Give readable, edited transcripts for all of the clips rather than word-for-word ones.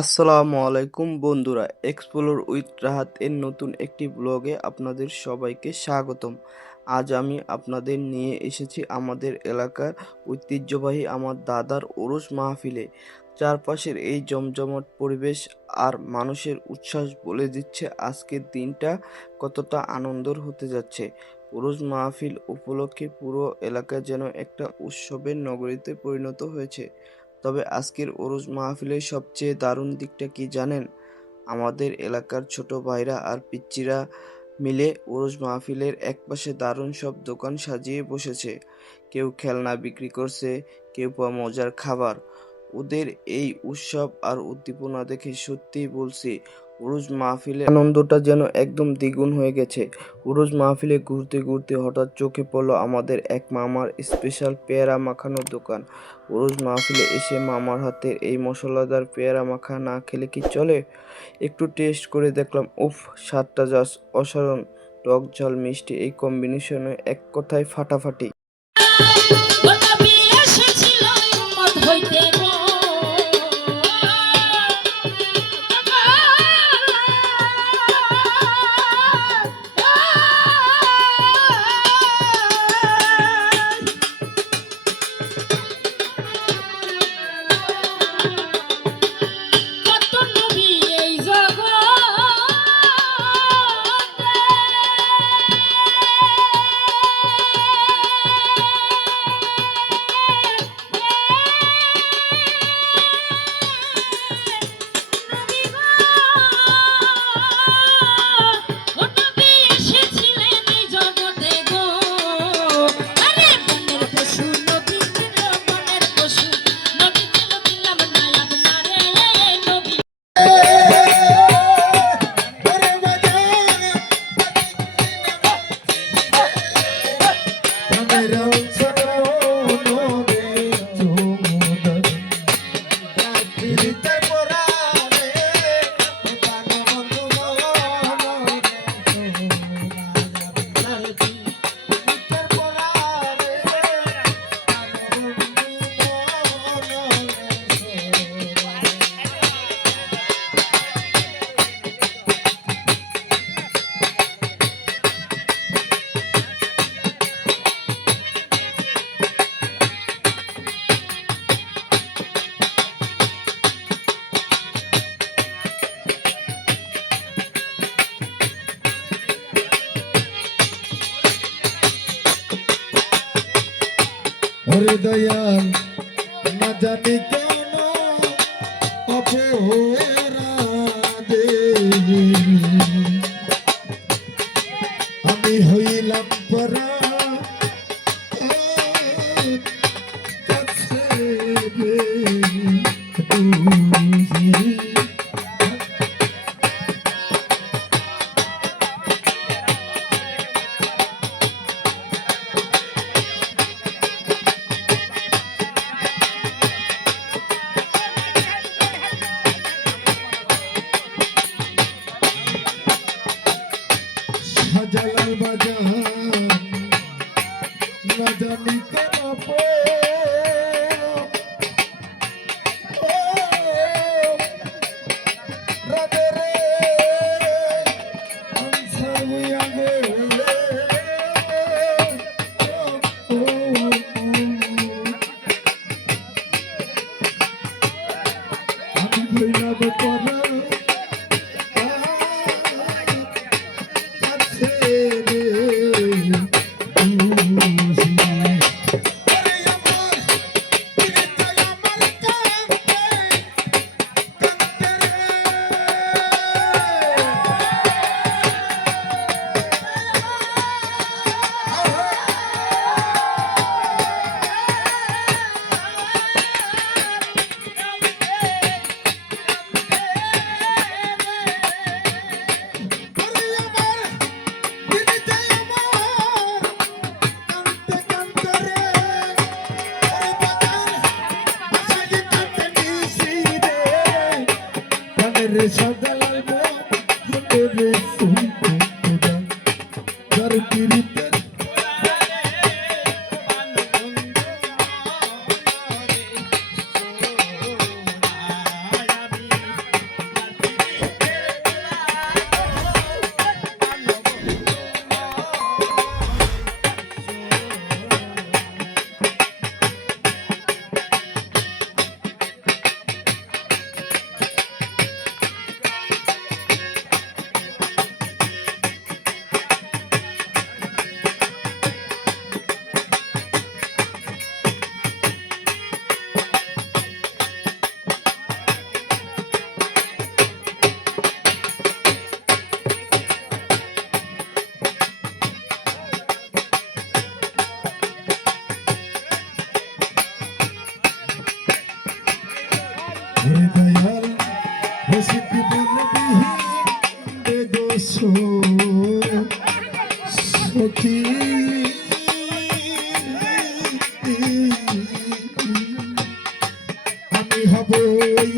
আসসালামু আলাইকুম বন্ধুরা, এক্সপ্লোর উইথ রাহাত এর নতুন একটি ব্লগে আপনাদের সবাইকে স্বাগতম। আজ আমি আপনাদের নিয়ে এসেছি আমাদের এলাকার ঐতিহ্যবাহী আমার দাদার ওরস মাহফিলে। চারপাশের এই জমজমাট পরিবেশ আর মানুষের উচ্ছ্বাস বলে দিচ্ছে আজকের দিনটা কতটা আনন্দের হতে যাচ্ছে। ওরস মাহফিল উপলক্ষে পুরো এলাকা যেন একটা উৎসবের নগরীতে পরিণত হয়েছে। তবে আজকের ওরস মাহফিলের সবচেয়ে দারুণ দিকটা কি জানেন? আমাদের এলাকার ছোট ভাইরা আর পিচ্চিরা মিলে ওরস মাহফিলের একপাশে দারুণ সব দোকান সাজিয়ে বসেছে। কেউ খেলনা বিক্রি করছে, কেউ বা মজার খাবার। ওদের এই উৎসব আর উদ্দীপনা দেখে সত্যিই বলছি, উরুজ মাহফিলের আনন্দটা যেন একদম দ্বিগুণ হয়ে গেছে। উরুজ মাহফিলে ঘুরতে ঘুরতে হঠাৎ চোখে পড়লো আমাদের এক মামার স্পেশাল পেয়ারা মাখানোর দোকান। উরুজ মাহফিলে এসে মামার হাতের এই মশলাদার পেয়ারা মাখা না খেলে কি চলে? একটু টেস্ট করে দেখলাম, উফ, স্বাদটা জাস্ট অসাধারণ। টক ঝাল মিষ্টি এই কম্বিনেশনে এক কথায় ফাটাফাটি। ওরে দয়াল না জানি কেন অপরাধে আমি হইলাম পরা শাহজালাল বাজার না জানি কেন রাধে রে আনসার হইয়া গেলে আমি হইলাম পরা দেখি আমি হব ওই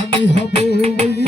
আমি হব ওই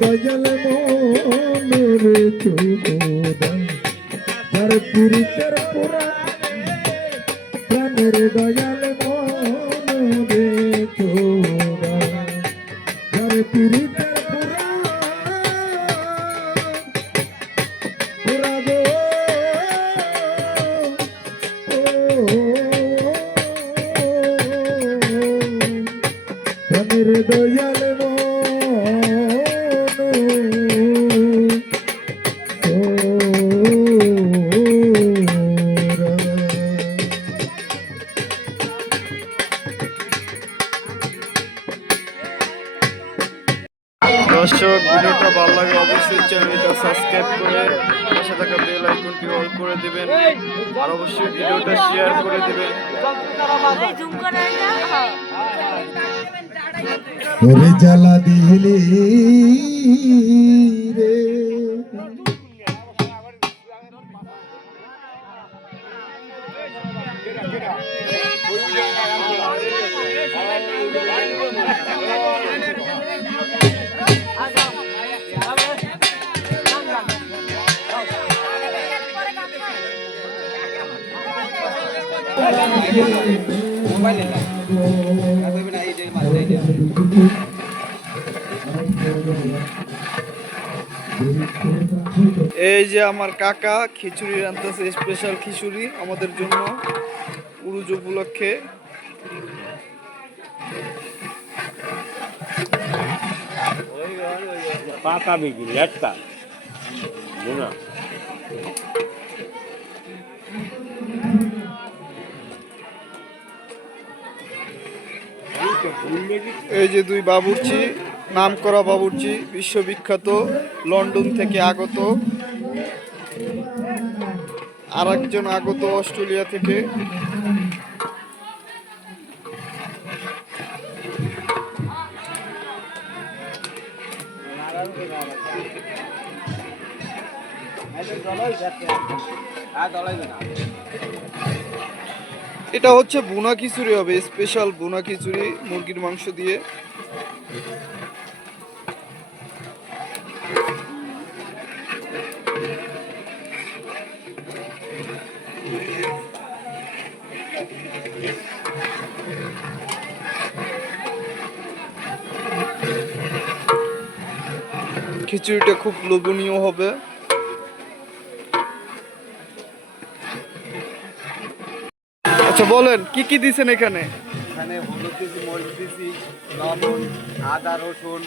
দয়াল মনের চোদান তার পুরিতের পুরাণ প্রাণের দয়াল মনের চোদান তার পুরিতের পুরাণ পুরাগো প্রাণের দয়াল দর্শক, ভিডিওটা ভালো লাগে অবশ্যই চ্যানেলটা সাবস্ক্রাইব করে পাশে থাকা বেল আইকনটি অল করে দিবেন আর অবশ্যই ভিডিওটা শেয়ার করে দিবেন। ওরে জ্বালা দিলি রে এই যে আমার কাকা খিচুড়ি রান্নাছে, স্পেশাল খিচুড়ি আমাদের জন্য উরুজ উপলক্ষে। পাকা বিকি লেটকা না এই যে দুই বাবুর্চি, নামকরা বাবুর্চি, বিশ্ববিখ্যাত, লন্ডন থেকে আগত, আর একজন আগত অস্ট্রেলিয়া থেকে। এটা হচ্ছে বুনা খিচুড়ি হবে, স্পেশাল বুনা খিচুড়ি মুরগির মাংস দিয়ে। খিচুড়িটা খুব লোভনীয় হবে। আচ্ছা বলেন কি কি দিছেন এখানে? এখানে হলুদ দিয়েছি, মরিচ দিয়েছি, লবণ, আদা, রসুন,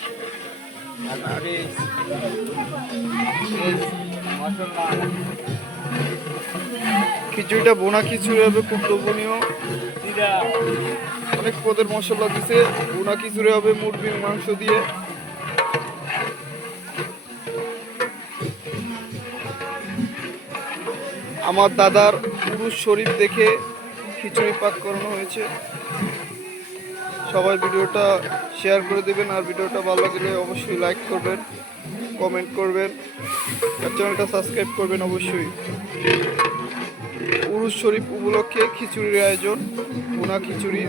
মশলা। খিচুড়িটা বোনা খিচুড়ি হবে, খুব লোভনীয়। অনেক পদের মশলা দিছে। বোনা খিচুড়ি হবে মুরগির মাংস দিয়ে। আমার দাদার পুরুষ শরীর দেখে খিচুড়ি পাক করানো হয়েছে। সবাই ভিডিওটা শেয়ার করে দেবেন, আর ভিডিওটা ভালো লাগলে অবশ্যই লাইক করবেন, কমেন্ট করবেন, আর চ্যানেলটা সাবস্ক্রাইব করবেন অবশ্যই। পুরুষ শরীফ উপলক্ষে খিচুড়ির আয়োজন, বোনা খিচুড়ি।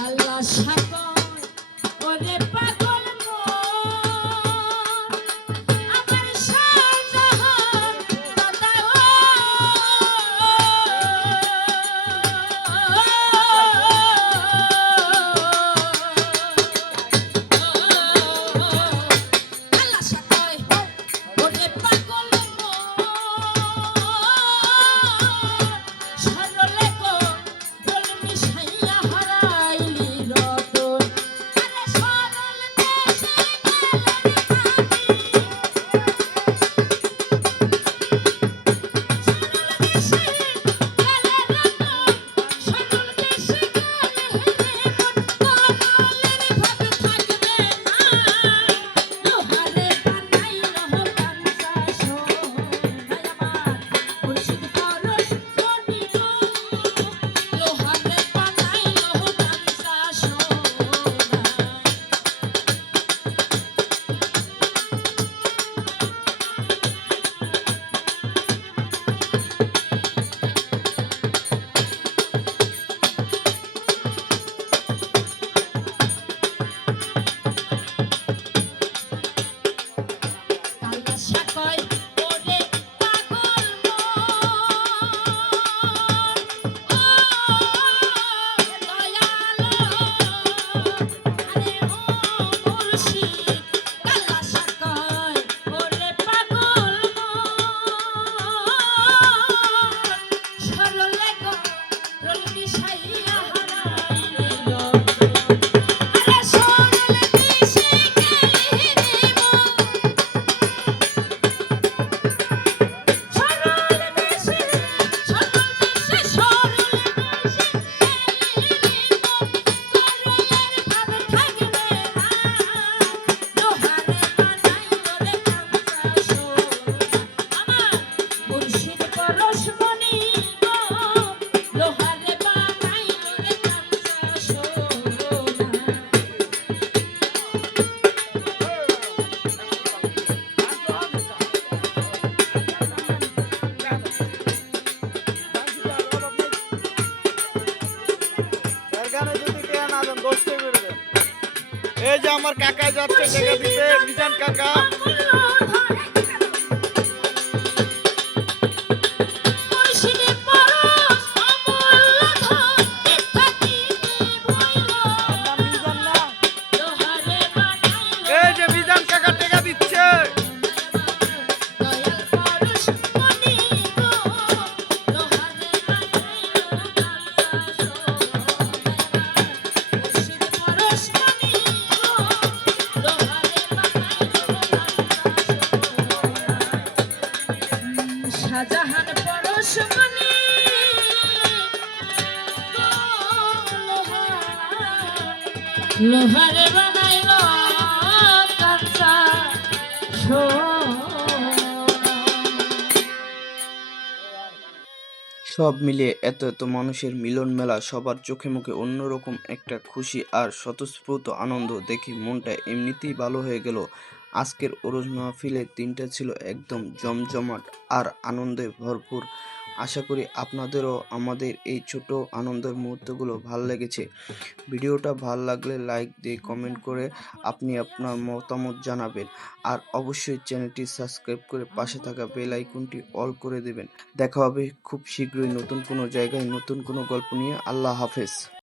ভালো দেন, 10 টাকা করে দেন। এই যে আমার কাকা যাচ্ছে টাকা দিতে, মিজান কাকা। মিজান না? এই যে মিজান কাকা টাকা দিচ্ছে। শাহজাহান পরশমণি লোহারে বানাইল কাঁচা সব মিলিয়ে এত এত মানুষের মিলন মেলা, সবার চোখে মুখে অন্যরকম একটা খুশি আর স্বতঃস্ফূর্ত আনন্দ দেখে মনটা এমনিতেই ভালো হয়ে গেল। আজকের ওরস মাহফিলের দিনটা ছিল একদম জমজমাট আর আনন্দে ভরপুর। আশা করি আপনাদেরও আমাদের এই ছোট আনন্দের মুহূর্তগুলো ভালো লেগেছে। ভিডিওটা ভালো লাগলে লাইক দিয়ে কমেন্ট করে আপনি আপনার মতামত জানাবেন। আর অবশ্যই চ্যানেলটি সাবস্ক্রাইব করে পাশে থাকা বেল আইকনটি অল করে দেবেন। দেখা হবে খুব শীঘ্রই নতুন কোনো জায়গায় নতুন কোনো গল্প নিয়ে। আল্লাহ হাফেজ।